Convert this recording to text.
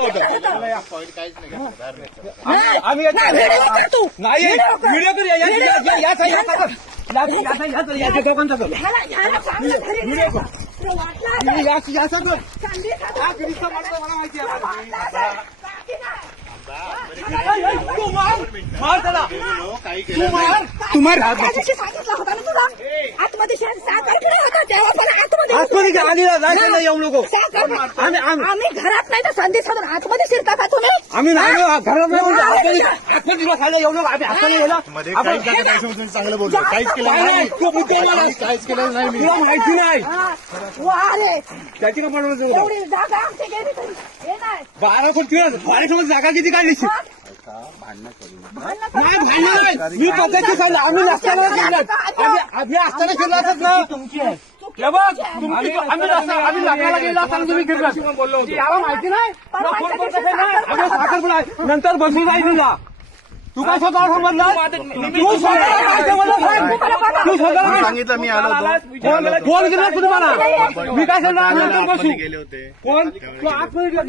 घेतलं होतं. पॉईंट काहीच नाही घेतलं. आम्ही नाही व्हिडिओ कर या दोघांचा कर. मला माहिती आहे. मार त्याला. काही तू केलं मार. तू मार. सांगितलं होतं ना तुला आतमध्ये साखरकडे होता तेव्हा पण आतमध्ये आलीला जायचं नाही येऊ नको. आम्ही घरात नाही तर संधी साधून आतमध्ये शिरता का तुम्ही? आम्ही नाही घरात नाही आतमध्ये खायला येऊ नको. आम्ही हाताने गेला मध्ये काहीच नका चांगलं बोलतो. काहीच केलं नाही. तू मुद्दा काहीच केलं नाही मी. तुला माहिती नाही अरे त्याची का पडवलं एवढी जागा आमची गेली तरी हे नाही 12 कोटी 12 समज जागा किती काढली नाही. मी पद्धती सांगितलं आम्ही नसताना आम्ही असताना फिरला असत ना. आम्ही लागायला गेला असताना तुम्ही फिरला बोललो होतो. याला माहिती नाही आम्ही साखर पण आहे. नंतर बसून जाईल तुला. तू काय स्वतःला समजला. तू स्वतःला सांगितलं मी आलो होतो. फोन केला तुम्हाला. मी काय सांगणार नंतर बसू. गेले होते. फोन तू आतमध्ये गेला.